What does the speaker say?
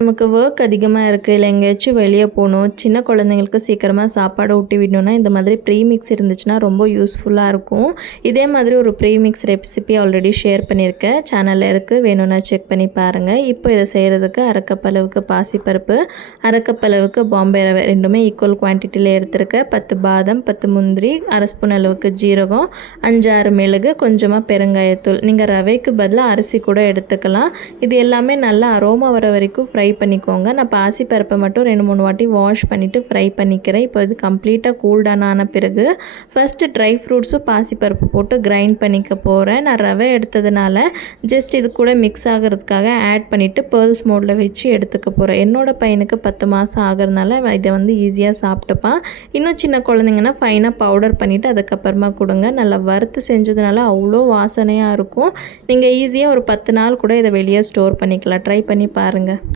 நமக்கு ஒர்க் அதிகமா இருக்கு. இல்ல எங்கேயாச்சும் வெளிய போணும். சின்ன குழந்தைங்களுக்கு சீக்கிரமா சாப்பாடு ஊட்டி விடணும்னா, இந்த மாதிரி ப்ரீமிக்ஸ் இருந்துச்சுன்னா ரொம்ப யூஸ்ஃபுல்லா இருக்கும். இதே மாதிரி ஒரு ப்ரீமிக்ஸ் ரெசிபி ஆல்ரெடி ஷேர் பண்ணியிருக்கேன். சேனல்ல இருக்கு. வேணும்னா செக் பண்ணி பாருங்க. இப்போ இத செய்றதுக்கு 1/2 கப் அளவுக்கு பாசிப்பருப்பு, 1/2 கப் அளவுக்கு பாம்பே ரவை 2மே ஈக்குவல் குவான்டிட்டில எடுத்திருக்கேன். 10 பாதாம், 10 முந்திரி, 1/2 ஸ்பூன் அளவுக்கு ஜீரகம், 5, 6 மிளகு, கொஞ்சமா பெருங்காயத்தூள். நீங்க ரவைக்கு பதிலா அரிசி கூட எடுத்துக்கலாம். இது எல்லாமே நல்லா அரோமா வர வரைக்கும் ஃப்ரை பண்ணிக்கோங்க. நான் பாசிப்பருப்பை மட்டும் 2, 3 வாட்டி வாஷ் பண்ணிவிட்டு ஃப்ரை பண்ணிக்கிறேன். இப்போ இது கம்ப்ளீட்டாக கூல் டவுன் ஆன பிறகு ஃபஸ்ட்டு ட்ரை ஃப்ரூட்ஸும் பாசிப்பருப்பு போட்டு கிரைண்ட் பண்ணிக்க போகிறேன். நான் ரவை எடுத்ததுனால ஜஸ்ட் இது கூட மிக்ஸ் ஆகிறதுக்காக ஆட் பண்ணிவிட்டு பேர்ல்ஸ் மோடில் வச்சு எடுத்துக்க போகிறேன். என்னோடய பையனுக்கு 10 மாதம் ஆகிறதுனால இதை வந்து ஈஸியாக சாப்பிட்டுப்பான். இன்னும் சின்ன குழந்தைங்கன்னா ஃபைனாக பவுடர் பண்ணிவிட்டு அதுக்கப்புறமா கொடுங்க. நல்லா வறுத்து செஞ்சதுனால அவ்வளோ வாசனையாக இருக்கும். நீங்கள் ஈஸியாக ஒரு 10 நாள் கூட இதை வெளியே ஸ்டோர் பண்ணிக்கலாம். ட்ரை பண்ணி பாருங்கள்.